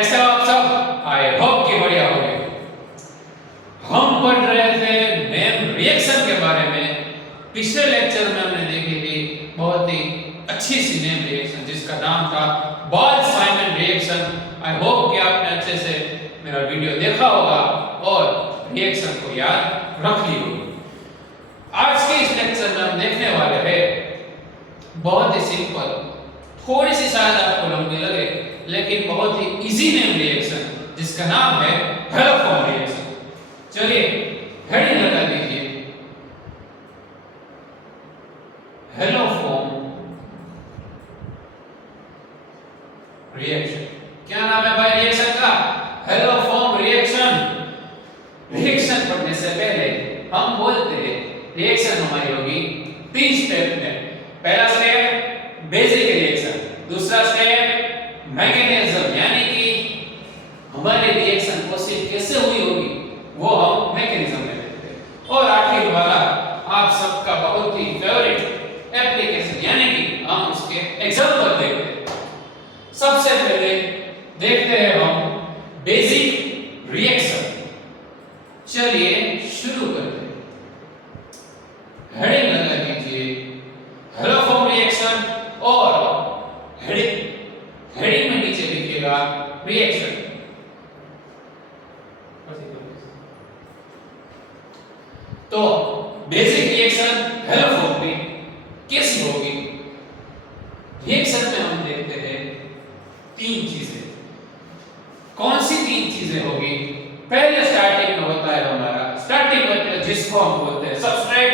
कैसे हो आप सब? आई होप कि बढ़िया होंगे। हम पढ़ रहे थे नेम रिएक्शन के बारे में। पिछले लेक्चर में हमने देखी थी बहुत ही अच्छी सी नेम रिएक्शन जिसका नाम था बॉल्ट्ज-साइमन रिएक्शन। आई होप कि आपने अच्छे से मेरा वीडियो देखा होगा और रिएक्शन को याद रख ली होगी। आज के इस लेक्चर में हम देखने वाले हैं बहुत ही सिंपल, थोड़ी सी शायद आपको लंबी लगे लेकिन बहुत ही इजी नेम रिएक्शन जिसका नाम है हेलो फॉर्म रिएक्शन। चलिए हेडिंग लगा दीजिए, हेलो फॉर्म रिएक्शन। क्या नाम है भाई रिएक्शन का? Hello form reaction. रिएक्शन पढ़ने से पहले हम बोलते हैं रिएक्शन हमारी होगी 3 स्टेप में। पहला स्टेप बेसिक रिएक्शन, दूसरा स्टेप मैकेनिज्म यानी कि हमारी रिएक्शन प्रोसीड कैसे हुई होगी वो हम मैकेनिज्म में देखते हैं, और आखिर वाला आप सबका बहुत ही फेवरेट एप्लीकेशन यानी कि हम उसके एग्जांपल देखते हैं। सबसे पहले देखते हैं हम बेसिक रिएक्शन। चलिए शुरू करते हैं। हेडिंग लगा दीजिए हेलो फॉर्म रिएक्शन और हेडिंग में नीचे लिखिएगा रिएक्शन। तो बेसिक रिएक्शन हेलो फॉर्म में कैसी होगी? रिएक्शन में हम देखते हैं 3 चीजें। कौन सी 3 चीजें होगी? पहले स्टार्टिंग में होता है हमारा स्टार्टिंग मटेरियल जिसको हम बोलते हैं सबस्ट्रेट,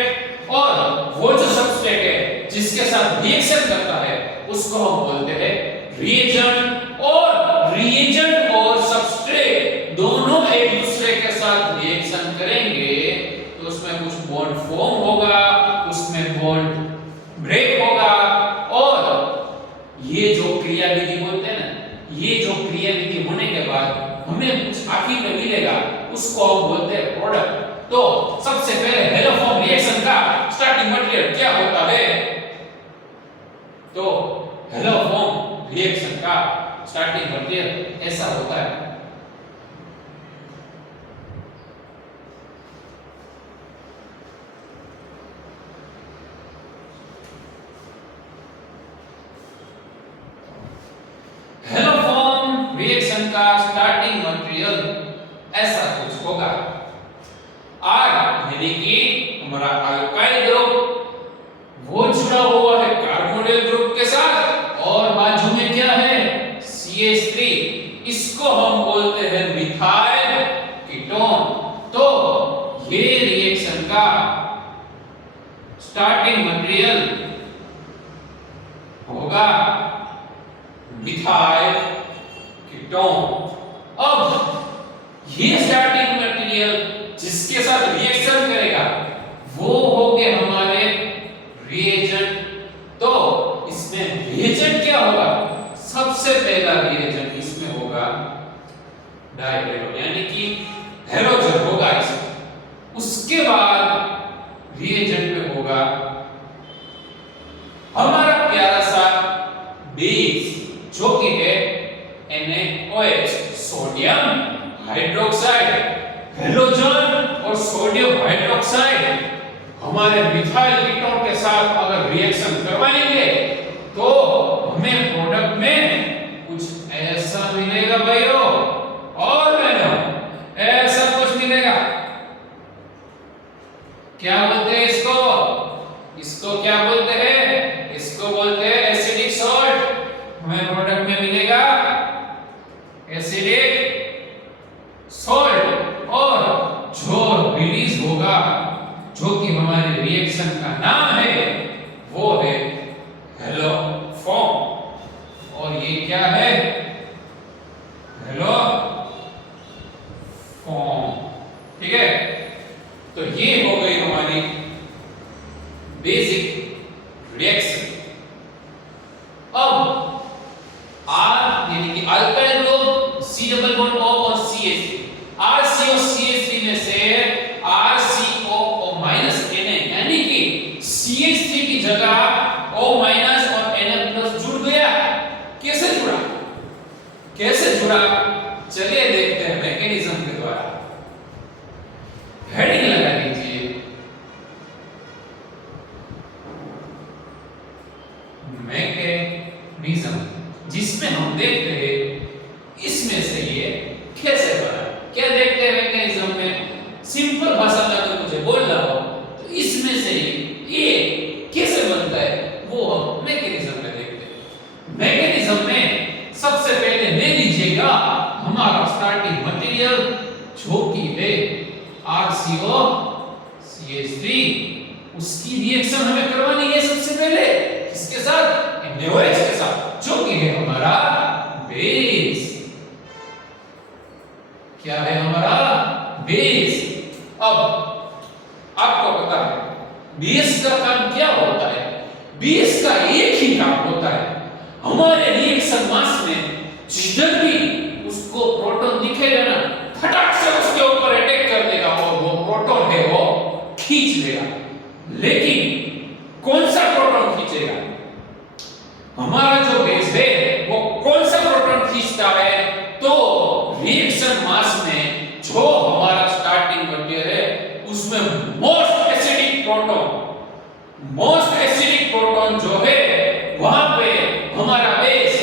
और वो जो सबस्ट्रेट है जिसके साथ रिएक्शन करता है उसको हम बोलते हैं रिएजेंट। और रिएजेंट और सबस्ट्रेट दोनों एक दूसरे के साथ रिएक्शन करेंगे तो उसमें कुछ बॉन्ड फॉर्म होगा, उसमें बॉन्ड ब्रेक होगा, और ये जो क्रियाविधि बोलते हैं ना, ये जो क्रियाविधि होने के बाद हमें कुछ आखिर में मिलेगा उसको हम बोलते हैं प्रोडक्ट। तो सबसे पहले हेलो फॉर्म रिएक्शन का स्टार्टिंग मटेरियल क्या होता है? तो हेलो फॉर्म रिएक्शन का स्टार्टिंग मटेरियल ऐसा होता है। हेलो फॉर्म रिएक्शन का स्टार्टिंग मटेरियल ऐसा कुछ होगा। R यानी कि हमारा अल्काइल ग्रुप वो जुड़ा हुआ है कार्बोनिल ग्रुप के साथ, और बाजू में क्या है? CH3। इसको हम बोलते हैं मिथाइल कीटोन। तो ये रिएक्शन का स्टार्टिंग मटेरियल होगा मिथाइल कीटोन। अब ये स्टार्टिंग मटेरियल जिसके साथ रिएक्शन करेगा वो होंगे हमारे रिएजेंट। तो इसमें रिएजेंट क्या होगा? सबसे पहला रिएजेंट इसमें होगा डायहेड्रो यानी कि हेलोजन होगा इसमें। उसके बाद रिएजेंट में होगा हमारा प्यारा सा बेस जो कि है NaOH, सोडियम हाइड्रोक्साइड। हेलोजन और सोडियम हाइड्रोक्साइड हमारे मिथाइल कीटोन के साथ अगर रिएक्शन करवाएंगे तो हमें प्रोडक्ट में कुछ ऐसा मिलेगा भाइयों, और बहनों ऐसा कुछ मिलेगा। क्या बोलते हैं इसको? इसको क्या बोलते हैं? इसको बोलते हैं एसिडिक सॉल्ट। हमें प्रोडक्ट में मिलेगा एसिडिक सॉल्ट, और जो रिलीज होगा जो कि हमारे रिएक्शन का नाम है वो है हेलो फॉर्म। और ये क्या है? Hello form. ठीक है, तो ये हो गई हमारी बेसिक रिएक्शन। अब R यानी कि alkyl group C double bond O और CH3, RC और CH3 में से RCO माइनस Na यानी कि CH3 की जगह O माइनस और Na प्लस जुड़ गया। कैसे जुड़ा? कैसे जुड़ा? या हमारा स्टार्टिंग मटेरियल जो कि है RCO CH3, उसकी रिएक्शन हमें करवानी है सबसे पहले किसके साथ? NaOH के साथ, जो कि है हमारा बेस। क्या है हमारा? बेस। अब आपको पता है बेस का काम क्या होता है? बेस का एक ही काम होता है, हमारे रिएक्शन मास में जिधर भी उसको प्रोटॉन दिखेगा ना, फटाक से उसके ऊपर अटैक कर देगा और वो प्रोटॉन है वो खींच लेगा। लेकिन कौन सा प्रोटॉन खींचेगा? हमारा जो बेस है वो कौन सा प्रोटॉन खींचता है? तो रिएक्शन मास में जो हमारा स्टार्टिंग मटेरियल है उसमें मोस्ट एसिडिक प्रोटॉन जो है वहां पे हमारा बेस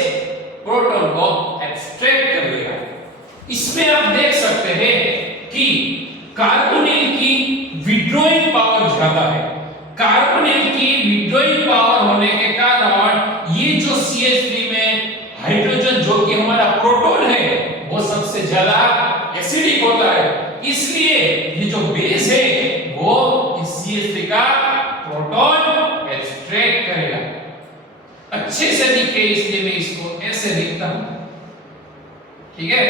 प्रोटॉन को एक्सट्रैक्ट कर लेगा। इसमें आप देख सकते हैं कि कार्बोनिल की विड्रॉइंग पावर ज्यादा है। कार्बोनिल की विड्रॉइंग पावर होने के कारण ये जो CH3 में हाइड्रोजन जो कि हमारा प्रोटॉन है वो सबसे ज्यादा एसिडिक होता है, इसलिए ये जो बेस है वो इस CH3 का प्रोटॉन एक्सट्रैक्ट करेगा। अच्छे से दिखे इसलिए मैं इसको ऐसे लिखता हूं, ठीक है?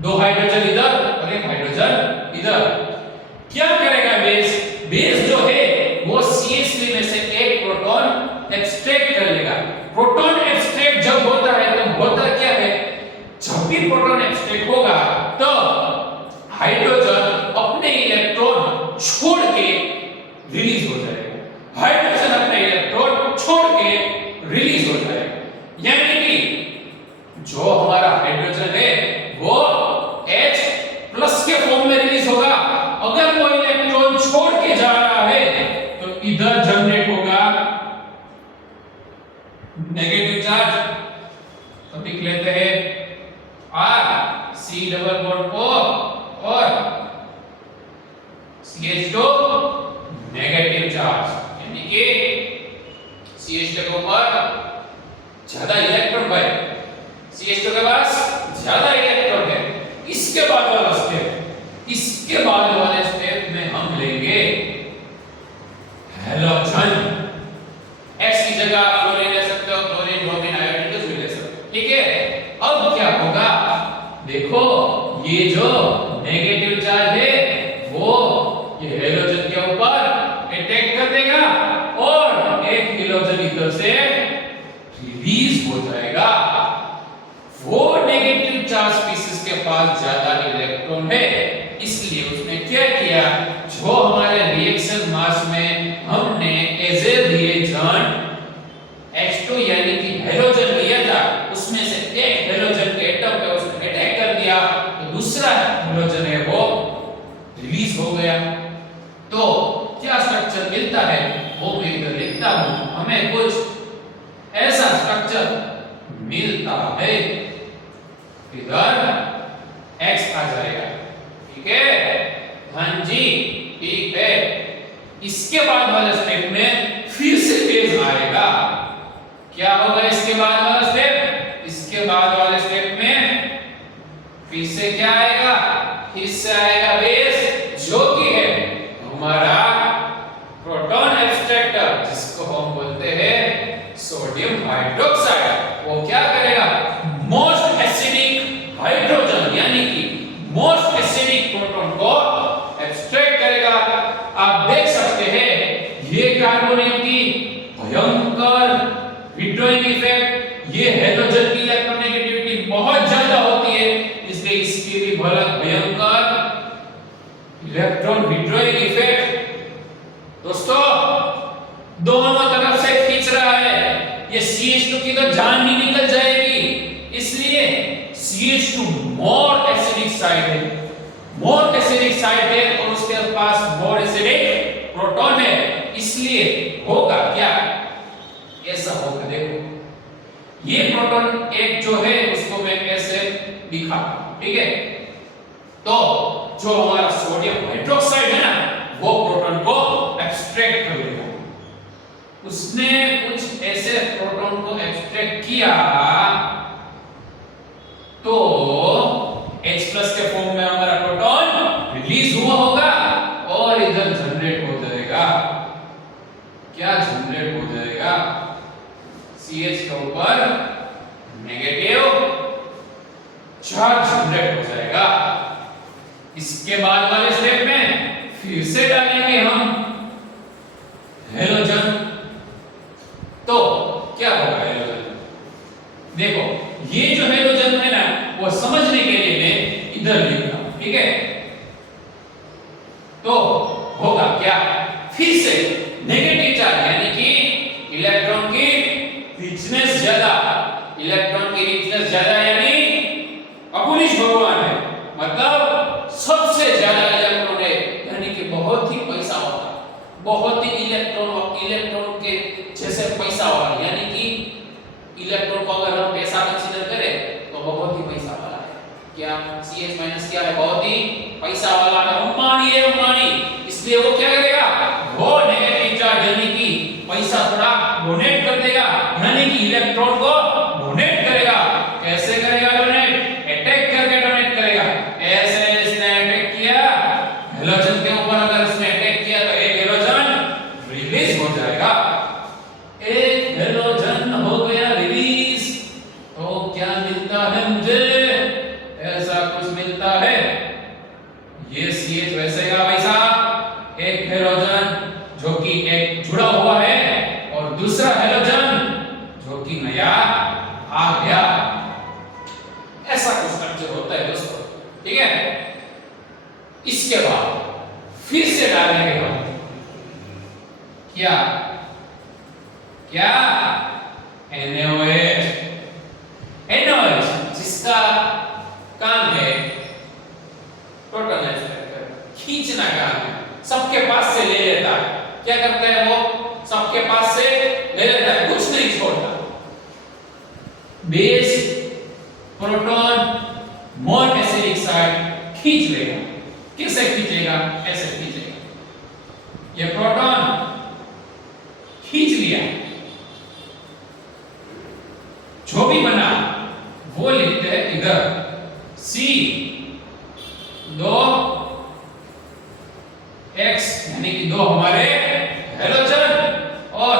दो हाइड्रोजन इधर और एक हाइड्रोजन इधर। क्या करेगा बेस? बेस जो है वो CH3 में से एक प्रोटॉन एक्सट्रैक्ट कर लेगा। प्रोटॉन एक्सट्रैक्ट जब होता है तब होता क्या है? जब भी प्रोटॉन एक्सट्रैक्ट होगा तो हाइड्रोजन अपने इलेक्ट्रॉन छोड़ के रिलीज हो जाएगा। हाइड्रोजन अपने इलेक्ट्रॉन छोड़ के रिलीज हो जाएगा, यानी कि जो हमारा हाइड्रोजन है वो H प्लस के फॉर्म में रिलीज होगा। अगर वो इलेक्ट्रॉन छोड़ के जा रहा है तो इधर जनरेट होगा नेगेटिव चार्ज, तो लिख लेते हैं R C double bond O और CH2 नेगेटिव चार्ज, यानी कि CH2 के ऊपर ज्यादा इलेक्ट्रॉन है, CH2 के पास ज्यादा इलेक्ट्रॉन है। इसके बाद वाला स्टेप में हम लेंगे हैलोजन। X की जगह फ्लोरीन ले सकते हो, क्लोरीन, ब्रोमीन, आयोडीन कुछ भी ले सकते हो, ठीक है? अब क्या होगा? देखो ये जो नेगेटिव चार्ज है वो ये हैलोजन के ऊपर अटैक कर देगा और एक हैलोजन इधर से रिलीज हो जाएगा। वो नेगेटिव चार्ज स्पीशीज के पास ज्यादा इलेक्ट्रॉन है, इसलिए उसने क्या किया? जो हमारे रिएक्शन मास में हमने एज ए रिएजेंट H2 यानी कि हैलोजन लिया था, उसमें से एक हैलोजन के एटम पे उसने अटैक कर दिया तो दूसरा हैलोजन है वो रिलीज हो गया। तो क्या स्ट्रक्चर मिलता है वो मैं इधर लिखता हूं। हमें कुछ ऐसा स्ट्रक्चर मिलता है, इधर X आ जाएगा, ठीक है? हाँ जी, ठीक है। इसके बाद वाले स्टेप में फिर से बेस आएगा। क्या होगा इसके बाद वाला स्टेप? इसके बाद वाले स्टेप में फिर से क्या आएगा? फिर से आएगा बेस, जो कि है हमारा प्रोटॉन एक्सट्रैक्टर, जिसको हम बोलते हैं सोडियम हाइड्रोक्साइड। वो क्या करेगा? मोस्ट एसिडिक हाइड्रोजन यानी कि मोस्ट एसिडिक प्रोटॉन को एक्सट्रैक्ट करेगा। आप देख सकते हैं ये कार्बोनिल की भयंकर विड्रॉइंग इफेक्ट, ये हैलोजन की इलेक्ट्रोनेगेटिविटी बहुत ज्यादा होती है, इसलिए इसकी भी भयंकर इलेक्ट्रॉन विड्रॉइंग इफेक्ट। दोस्तों दोनों तरफ से खींच रहा है, ये CH2 की तो जान ही निकल जाएगी, इसलिए CH2 मोर एसिडिक साइड है, और उसके पास मोर एसिडिक प्रोटॉन है, इसलिए होगा क्या? ऐसा होगा। देखो ये प्रोटॉन एक जो है उसको मैं ऐसे लिखा, ठीक है? तो जो हमारा सोडियम हाइड्रोक्साइड है ना वो प्रोटॉन को एक्सट्रैक्ट कर लेगा। उसने कुछ ऐसे प्रोटॉन को एक्सट्रैक्ट किया चार्ज जनरेट हो जाएगा। इसके बाद वाले स्टेप में फिर से डालेंगे हम हेलोजन। तो क्या होगा हेलोजन? देखो ये जो हेलोजन है ना, वो समझने के लिए मैं इधर लिख रहा हूं, ठीक है? तो होगा क्या, फिर से नेगेटिव चार्ज यानी कि इलेक्ट्रॉन की रिचनेस ज्यादा, इलेक्ट्रॉन की रिचनेस ज्यादा यानी अपुलिश भगवान है, मतलब सबसे ज्यादा इलेक्ट्रॉन है, यानी कि बहुत ही पैसा वाला, बहुत ही इलेक्ट्रॉन के जैसे पैसा वाला, यानी कि इलेक्ट्रॉन को अगर हम पैसा कंसीडर करें तो बहुत ही पैसा वाला है। क्या CH- क्या है? बहुत ही पैसा वाला है, अंबानी है, अंबानी। इसलिए वो क्या करेगा, वो नेगेटिव चार्ज यानी कि पैसा थोड़ा डोनेट कर देगा, यानी कि इलेक्ट्रॉन को डोनेट करेगा। कैसे करेगा डोनेट? अटैक करके डोनेट करेगा। ऐसे इसने अटैक किया हेलोजन के ऊपर, अगर इसने अटैक किया तो एक हेलोजन रिलीज हो जाएगा। एक हेलोजन हो गया रिलीज, तो क्या मिलता है मुझे? ऐसा कुछ मिलता है, ये CH वैसे का पैसा, एक हेलोजन जो कि एक जुड़ा हुआ है और दूसरा हेलोजन जो कि नया आ गया। ऐसा कुछ स्ट्रक्चर होता है दोस्तों, ठीक है? इसके बाद फिर से डालेंगे हम क्या क्या NaOH, NaOH जिसका काम है प्रोटॉन एक्सट्रैक्टर, खींचना काम है, सबके पास से ले लेता है। क्या करता है वो? सबके पास से ले लेता है, कुछ नहीं छोड़ता। Base proton more acidic side खींच लेगा। कैसे खींचेगा? ऐसे खींचेगा। ये प्रोटॉन खींच लिया, जो भी बना वो लिखते हैं इधर C 2 X, यानी कि 2 हमारे हेलोजन और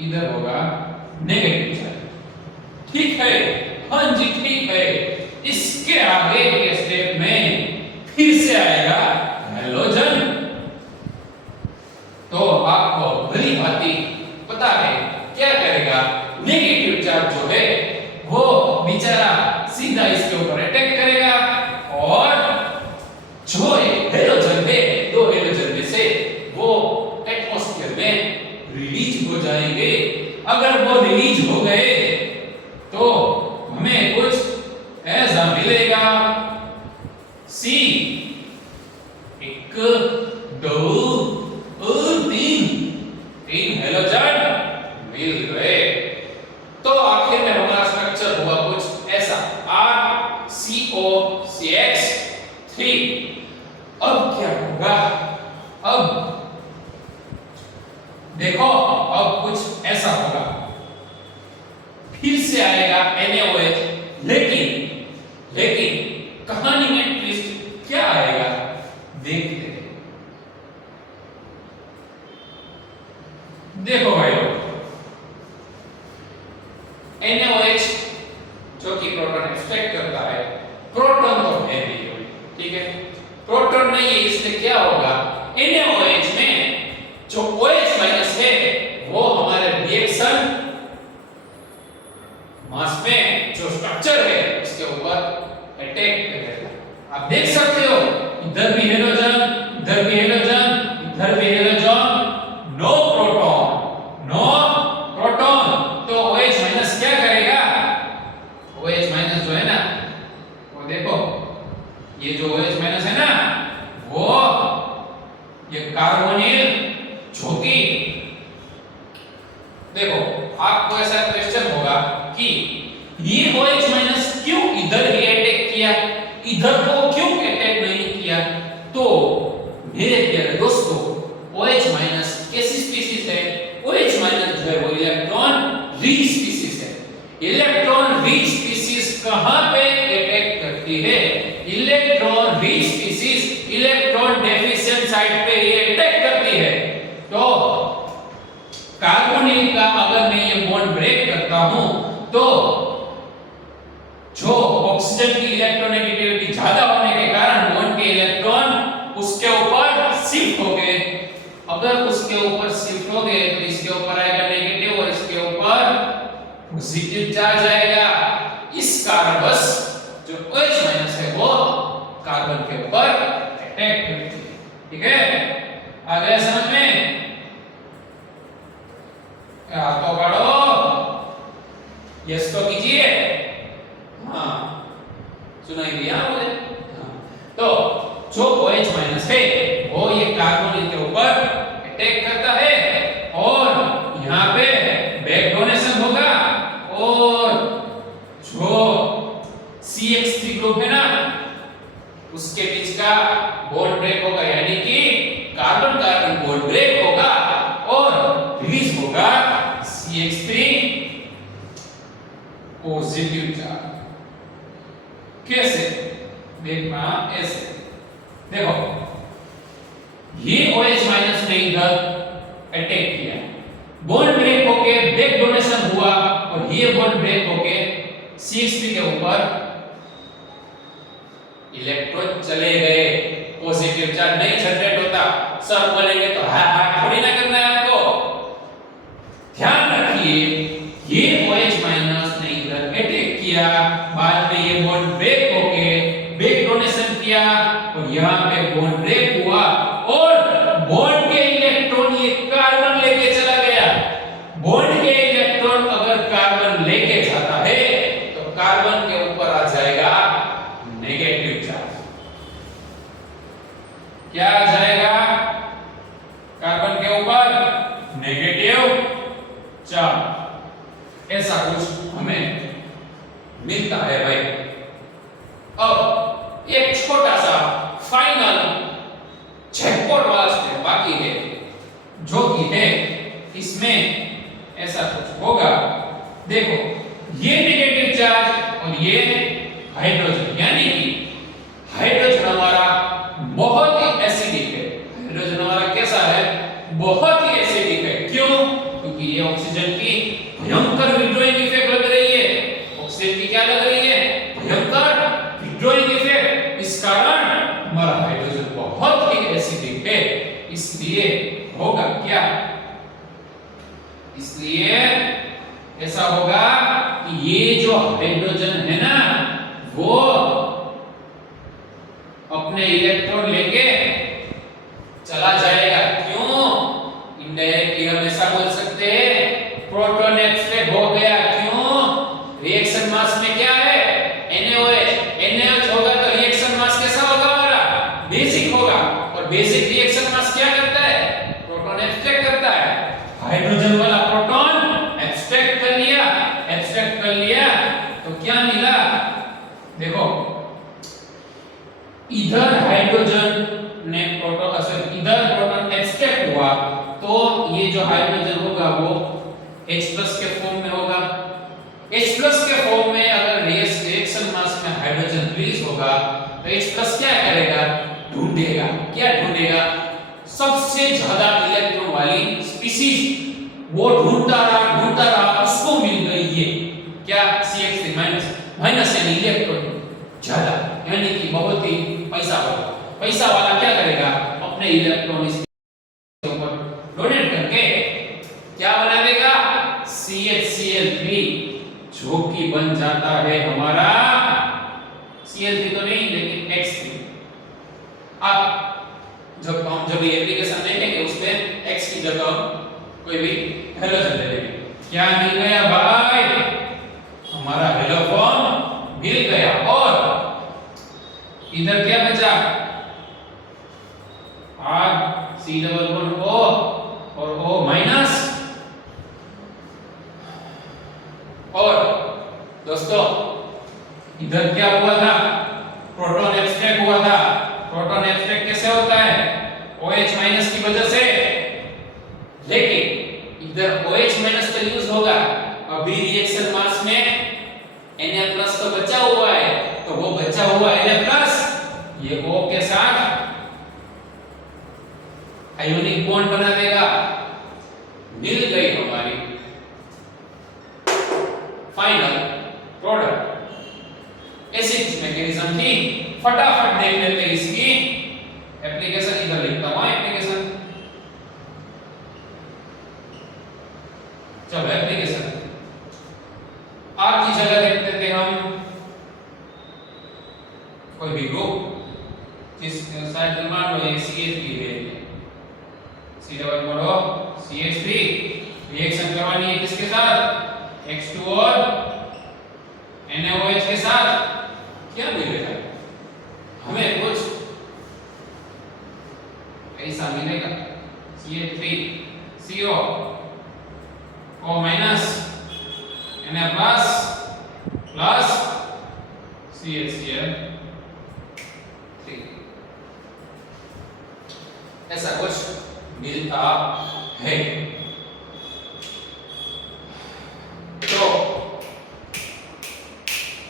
इधर होगा नेगेटिव चार्ज, ठीक है? हाँ जी ठीक है। इसके आगे के स्टेप में फिर से आएगा हेलोजन। तो आपको भली भांति पता है क्या करेगा, नेगेटिव चार्ज जो है वो बेचारा सीधा इसके ऊपर अटैक करेगा और जो हेलोजन है, 2 हेलोजन में से वो एटमॉस्फेयर में रिलीज हो जाएंगे। अगर वो रिलीज हो गए तो हमें कुछ ऐसा मिलेगा, C 1 2 और 3 हेलोजन मिल गए। तो आखिर में हमारा स्ट्रक्चर हुआ कुछ ऐसा, RCOCH3। अब क्या होगा? अब देखो, अब कुछ ऐसा होगा, फिर से आएगा NaOH, लेकिन कहानी में ट्विस्ट क्या आएगा देखते हैं। देखो भाई लोग, NaOH जो कि प्रोटॉन एक्सट्रैक्ट करता है, प्रोटॉन तो है नहीं, ठीक है? प्रोटॉन नहीं है, इसलिए क्या होगा, NaOH में जो OH माइनस है वो हमारे रिएक्शन मास में जो स्ट्रक्चर है उसके ऊपर अटैक करेगा। आप देख सकते हो, इधर भी हेलोजन, इधर भी हेलोजन, इधर भी halogen, no proton, no proton. तो OH माइनस क्या करेगा? OH माइनस जो है ना, वो देखो, ये जो OH माइनस है ना, वो ये कार्बोनिल जो कि देखो, आपको ऐसा क्वेश्चन होगा कि ये OH माइनस क्यों इधर ही अटैक किया, इधर को क्यों अटैक नहीं किया? तो मेरे प्यारे दोस्तों, OH माइनस कैसी स्पीशीज है? OH माइनस जो है वो इलेक्ट्रॉन रिच स्पीशीज है। इलेक्ट्रॉन रिच स्पीशीज कहां पे अटैक करती है? Electron rich species electron deficient site पे ये अटैक करती है। तो कार्बोनिल का अगर मैं ये बॉन्ड ब्रेक करता हूं तो जो ऑक्सीजन की इलेक्ट्रोनेगेटिविटी ज्यादा होने के कारण बॉन्ड के इलेक्ट्रॉन उसके ऊपर शिफ्ट हो गए। अगर उसके ऊपर शिफ्ट हो गए तो इसके ऊपर आएगा नेगेटिव और इसके ऊपर पॉजिटिव चार्ज आएगा। इस कारणवश जो OH- है वो कार्बन के ऊपर अटैक करती है। ठीक है, आ गया समझ में? हाथों काढ़ो, यस तो कीजिए। हाँ, सुनाई दिया मुझे? हाँ। तो जो OH- है वो ये कार्बन के ऊपर अटैक करता है और यहाँ पे बैक डोनेशन होगा और जो CH3 ग्रुप है ना उसके बीच का बॉन्ड ब्रेक होगा, यानी कि कार्बन कार्बन बॉन्ड ब्रेक होगा और रिलीज होगा CH3 पॉजिटिव चार्ज। कैसे देखना? ऐसे देखो, ये OH- ने इधर अटैक किया, बॉन्ड ब्रेक होके बैक डोनेशन हुआ और ये बॉन्ड ब्रेक होके CH3 के ऊपर इलेक्ट्रॉन चले गए। पॉजिटिव चार्ज नहीं जनरेट होता। सर बोलेंगे तो हाथ थोड़ी ना करना है आपको। ध्यान रखिए, ये OH- ने इधर अटैक किया, बाद में ये बॉन्ड ब्रेक होके बैक डोनेशन किया और यहाँ पे बॉन्ड ब्रेक हुआ और बॉन्ड के इलेक्ट्रॉन ये कार्बन लेके चला गया। बॉन्ड के इलेक्ट्रॉन अगर कार्बन लेके जाता है तो कार्बन के ऊपर आ जाएगा नेगेटिव चार्ज। क्या आ जाएगा कार्बन के ऊपर? Negative charge. ऐसा कुछ हमें मिलता है भाई। अब एक छोटा सा फाइनल जैकपॉट वाला स्टेप बाकी है, जो कि है इसमें ऐसा कुछ होगा। देखो, ये नेगेटिव चार्ज और ये हाइड्रोजन, यानी कि हाइड्रोजन हमारा बहुत ही एसिडिक है। हाइड्रोजन हमारा कैसा है? बहुत ही एसिडिक है। क्यों? क्योंकि ये ऑक्सीजन की भयंकर विड्रॉइंग इफेक्ट लग रही है। ऑक्सीजन की क्या लग रही है? भयंकर विड्रॉइंग इफेक्ट। इस कारण हमारा हाइड्रोजन बहुत ही एसिडिक है। इसलिए होगा क्या? इसलिए ऐसा होगा कि ये जो हाइड्रोजन है ना वो अपने इलेक्ट्रॉन लेके चला जाएगा। क्यों? इनडायरेक्टली हम ऐसा बोल सकते हैं प्रोटॉन एब्स्ट्रैक्ट हो गया। क्यों? रिएक्शन मास में क्या है? NaOH। NaOH होगा तो रिएक्शन मास कैसा होगा हमारा? बेसिक होगा। और बेसिक रिएक्शन मास क्या करता है? प्रोटॉन एब्स्ट्रैक्ट करता है। हाइड्रोजन वाला प्रोटॉन एब्स्ट्रैक्ट कर लिया। एब्स्ट्रैक्ट कर लिया तो क्या मिला? देखो, इधर हाइड्रोजन ने प्रोटॉन इधर प्रोटॉन एब्स्ट्रैक्ट हुआ तो ये जो हाइड्रोजन होगा वो H+ के फॉर्म में होगा। H+ के फॉर्म में अगर रिएक्शन मास में हाइड्रोजन रिलीज होगा तो H+ क्या करेगा? ढूंढेगा। क्या ढूंढेगा? सबसे ज्यादा इलेक्ट्रॉन वाली स्पीशीज वो ढूंढता रहा, उसको मिल गई ये क्या? CH3 माइनस यानी इलेक्ट्रॉन ज्यादा, यानी कि बहुत ही पैसा वाला। पैसा वाला क्या करेगा? अपने इलेक्ट्रॉन इसके ऊपर डोनेट करके क्या बना देगा? CH3, जो कि बन जाता है हमारा CH3 तो नहीं लेकिन X3। अब जब ये एप्लीकेशन देखेंगे उसमें X की जगह कोई भी हाइड्रोजन ले लेंगे। क्या मिल गया भाई? हमारा हाइड्रोफॉर्म मिल गया। और इधर क्या बचा? R(C)O और O-। और दोस्तों इधर क्या हुआ था? प्रोटॉन एब्स्ट्रैक्ट हुआ था। प्रोटॉन एब्स्ट्रैक्ट कैसे होता है? OH- की वजह से। लेकिन इधर OH- का यूज होगा। अभी रिएक्शन मास में Na+ तो बचा हुआ है, तो वो बचा हुआ Na+ ये O के साथ आयोनिक बॉन्ड बना देगा। मिल गई हमारी फाइनल प्रोडक्ट। ऐसी कुछ मैकेनिज्म थी। फटाफट देख लेते हैं इसकी एप्लीकेशन। इधर लिखता हूं एप्लीकेशन। चलो एप्लीकेशन आर की जगह देखते थे हम कोई भी ग्रुप जिस शायद मान लो ये CH3 है, सी डबल बोलो CH3 रिएक्शन करवानी है किसके साथ H2 और NaOH के साथ। क्या मिलेगा हमें कुछ ऐसा मिलेगा CH3 CO O minus Na plus plus CHCl3 ऐसा कुछ मिलता है। तो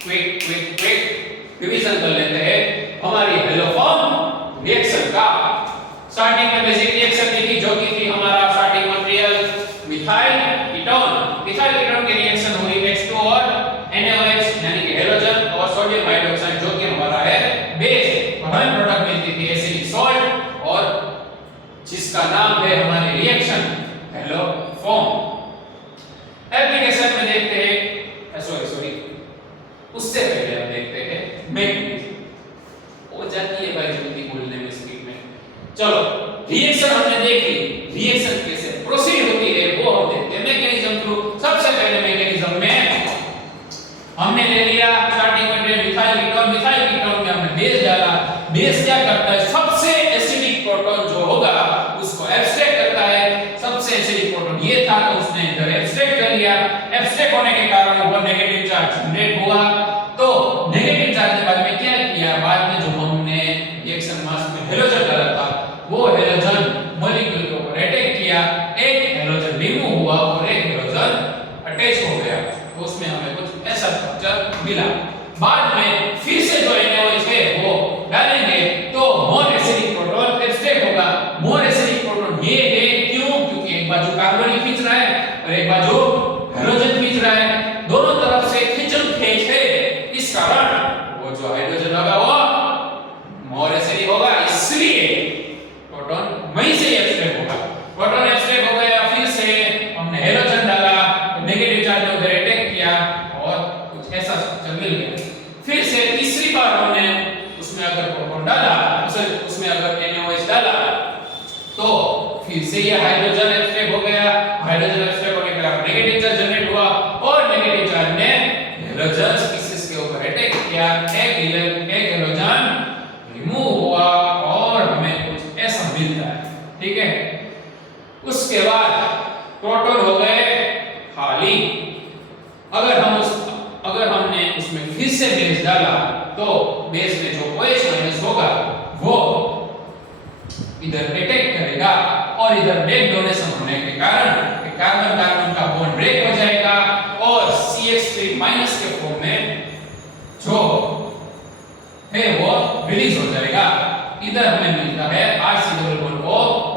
क्विक रिवीजन कर लेते हैं हमारी हेलोफॉर्म रिएक्शन का। स्टार्टिंग में बेसिक रिएक्शन देखी जो की थी हमारा starting material methyl ketone. Methyl ketone की रिएक्शन हुई H2 और NaOH यानी कि हेलोजन और सोडियम हाइड्रोक्साइड जो कि हमारा है बेस। और हमें प्रोडक्ट मिलती थी एसिडिक सॉल्ट और जिसका नाम है हमारी रिएक्शन हेलोफॉर्म। एप्लीकेशन में देखते हैं सॉरी उससे पहले हम देखते हैं मैकेनिज्म। वो जाती है भाई जल्दी बोलने में स्पीड में। चलो रिएक्शन हमने देख ली, रिएक्शन कैसे प्रोसीड होती है वो हम देखते हैं मैकेनिज्म थ्रू। सबसे पहले मैकेनिज्म में हमने ले लिया स्टार्टिंग में मिथाइल कीटोन में हमने बेस डाला। बेस क्या करता है सबसे एसिडिक प्रोटॉन जो होगा उसको एब्स्ट्रैक्ट करता है। सबसे एसिडिक प्रोटॉन ये था तो उसने इधर एब्स्ट्रैक्ट कर लिया। एब्स्ट्रैक्ट होने के कारण ऊपर नेगेटिव चार्ज जनरेट हुआ। तो नेगेटिव चार्ज के बाद में क्या किया बाद में जो हमने रिएक्शन मास में हेलोजन डाला था वो हेलोजन मॉलिक्यूल के ऊपर अटैक किया। एक हेलोजन रिमूव हुआ और एक हेलोजन अटैच हो गया। तो उसमें हमें कुछ ऐसा स्ट्रक्चर मिला। बाद में फिर से जो NaOH है वो डालेंगे तो मोर एसिडिक प्रोटॉन एब्स्ट्रैक्ट होगा। मोर एसिडिक प्रोटॉन ये है क्यों क्योंकि एक बाजू कार्बन खींच रहा है और एक बाजू हेलोजन खींच रहा है। दोनों तरफ से खींचन खींच है इस कारण वो जो हाइड्रोजन होगा वो मोर एसिडिक होगा। इसलिए प्रोटॉन वहीं से एब्स्ट्रैक्ट होगा। प्रोटॉन एब्स्ट्रैक्ट हो गया फिर से हमने हेलोजन डाला नेगेटिव चार्ज ने उधर अटैक किया और कुछ ऐसा स्ट्रक्चर मिल गया। फिर से तीसरी बार हमने उसमें अगर प्रोटॉन डाला उसमें अगर NaOH डाला तो फिर से ये हाइड्रोजन एब्स्ट्रैक्ट हो गया। हाइड्रोजन एब्स्ट्रैक्ट होने के बाद नेगेटिव चार्ज जनरेट हुआ और नेगेटिव चार्ज ने हेलोजन स्पीशीज के ऊपर अटैक किया। एक हेलोजन रिमूव हुआ और हमें कुछ ऐसा मिलता है। ठीक है उसके बाद प्रोटॉन हो गए खाली। अगर हमने उसमें फिर से बेस डाला तो बेस में जो OH माइनस होगा वो इधर अटैक करेगा और इधर नेट डोनेशन होने के कारण कार्बन कार्बन का बॉन्ड ब्रेक हो जाएगा और CH3 माइनस के फॉर्म में जो है वो रिलीज हो जाएगा। इधर हमें मिलता है RC डबल बॉन्ड O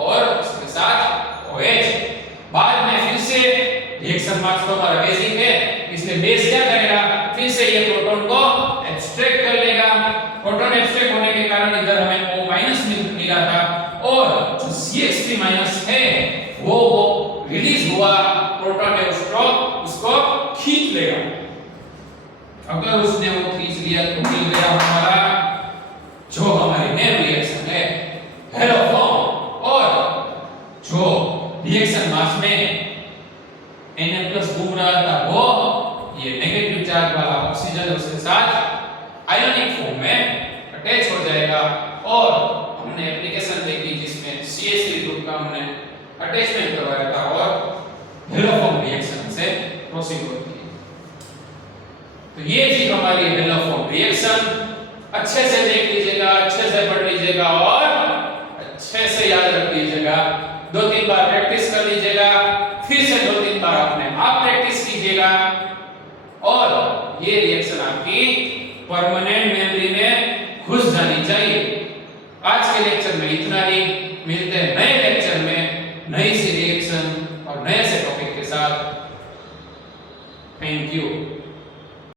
और उसके साथ OH। बाद में फिर से रिएक्शन मास तो हमारा बेसिक है इसलिए बेस क्या करेगा फिर से ये प्रोटॉन को एब्स्ट्रैक्ट कर लेगा। प्रोटॉन एब्स्ट्रैक्ट होने के कारण इधर हमें O माइनस मिला था और जो CH3 माइनस है वो रिलीज हुआ। प्रोटॉन ने उसको खींच लेगा। अगर उसने वो खींच लिया तो मिल गया हमारा जो हमारी मेन रिएक्शन है हेलोफॉर्म। और जो रिएक्शन मास में Na+ घूम रहा था वो ये नेगेटिव चार्ज वाला ऑक्सीजन उसके साथ आयोनिक फॉर्म में अटैच हो जाएगा। और हमने एप्लीकेशन देखी जिसमें CH3 ग्रुप का हमने अटैचमेंट करवाया था और हेलोफॉर्म रिएक्शन से प्रोसीड होती है। तो ये थी हमारी हेलोफॉर्म रिएक्शन। अच्छे से देख लीजिएगा, अच्छे से पढ़ लीजिएगा और अच्छे से याद रख लीजिएगा। 2-3 बार प्रैक्टिस कर लीजिएगा, फिर से 2-3 बार अपने आप प्रैक्टिस कीजिएगा और ये रिएक्शन आपकी परमानेंट मेमोरी में घुस जानी चाहिए। आज के लेक्चर में इतना ही। मिलते हैं